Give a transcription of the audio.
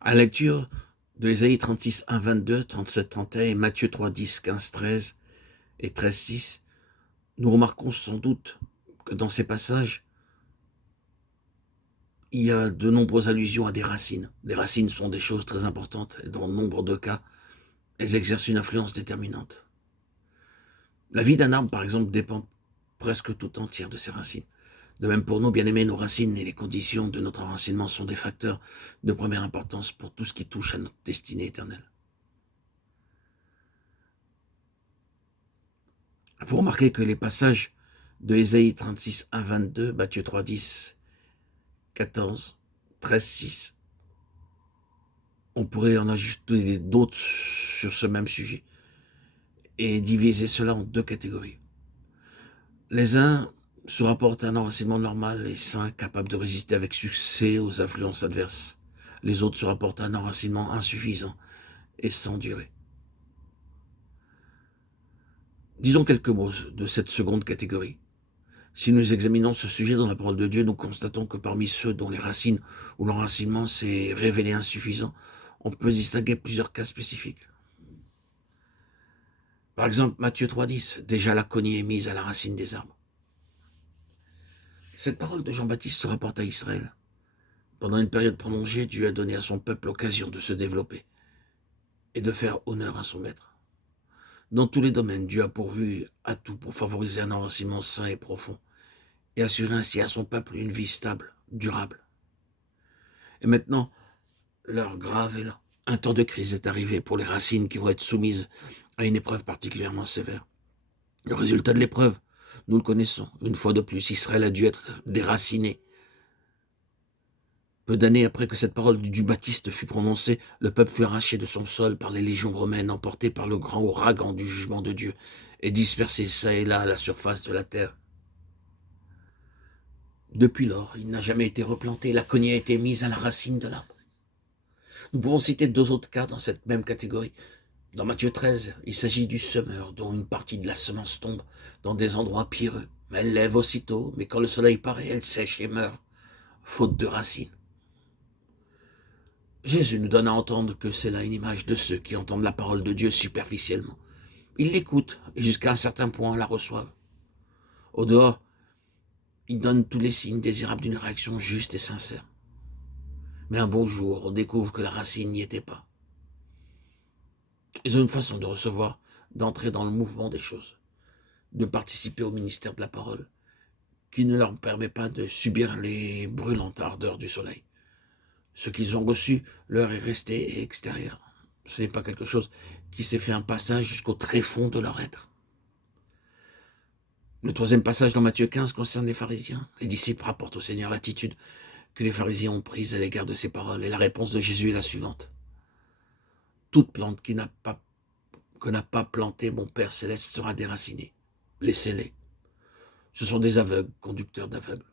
À la lecture de Ésaïe 36, 1, 22, 37, 31 et Matthieu 3, 10, 15, 13 et 13, 6, nous remarquons sans doute que dans ces passages, il y a de nombreuses allusions à des racines. Les racines sont des choses très importantes et dans nombre de cas, elles exercent une influence déterminante. La vie d'un arbre, par exemple, dépend presque tout entière de ses racines. De même pour nous, bien aimés, nos racines et les conditions de notre enracinement sont des facteurs de première importance pour tout ce qui touche à notre destinée éternelle. Vous remarquez que les passages de Ésaïe 36, 1, 22, Matthieu 3, 10, 14, 13, 6, on pourrait en ajouter d'autres sur ce même sujet et diviser cela en deux catégories. Les uns se rapportent à un enracinement normal et sain, capable de résister avec succès aux influences adverses. Les autres se rapportent à un enracinement insuffisant et sans durée. Disons quelques mots de cette seconde catégorie. Si nous examinons ce sujet dans la parole de Dieu, nous constatons que parmi ceux dont les racines ou l'enracinement s'est révélé insuffisant, on peut distinguer plusieurs cas spécifiques. Par exemple, Matthieu 3,10, déjà la cognée est mise à la racine des arbres. Cette parole de Jean-Baptiste se rapporte à Israël. Pendant une période prolongée, Dieu a donné à son peuple l'occasion de se développer et de faire honneur à son maître. Dans tous les domaines, Dieu a pourvu à tout pour favoriser un enracinement sain et profond et assurer ainsi à son peuple une vie stable, durable. Et maintenant, l'heure grave est là. Un temps de crise est arrivé pour les racines qui vont être soumises à une épreuve particulièrement sévère. Le résultat de l'épreuve, nous le connaissons. Une fois de plus, Israël a dû être déraciné. Peu d'années après que cette parole du Baptiste fut prononcée, le peuple fut arraché de son sol par les légions romaines, emporté par le grand ouragan du jugement de Dieu, et dispersé çà et là à la surface de la terre. Depuis lors, il n'a jamais été replanté, la cognée a été mise à la racine de l'arbre. Nous pouvons citer deux autres cas dans cette même catégorie. Dans Matthieu 13, il s'agit du semeur dont une partie de la semence tombe dans des endroits pierreux. Elle lève aussitôt, mais quand le soleil paraît, elle sèche et meurt, faute de racines. Jésus nous donne à entendre que c'est là une image de ceux qui entendent la parole de Dieu superficiellement. Ils l'écoutent et jusqu'à un certain point la reçoivent. Au dehors, ils donnent tous les signes désirables d'une réaction juste et sincère. Mais un beau jour, on découvre que la racine n'y était pas. Ils ont une façon de recevoir, d'entrer dans le mouvement des choses, de participer au ministère de la parole, qui ne leur permet pas de subir les brûlantes ardeurs du soleil. Ce qu'ils ont reçu leur est resté extérieur. Ce n'est pas quelque chose qui s'est fait un passage jusqu'au tréfonds de leur être. Le troisième passage dans Matthieu 15 concerne les pharisiens. Les disciples rapportent au Seigneur l'attitude que les pharisiens ont prise à l'égard de ces paroles. Et la réponse de Jésus est la suivante. Toute plante que n'a pas planté mon Père Céleste sera déracinée. Laissez-les. Ce sont des aveugles, conducteurs d'aveugles.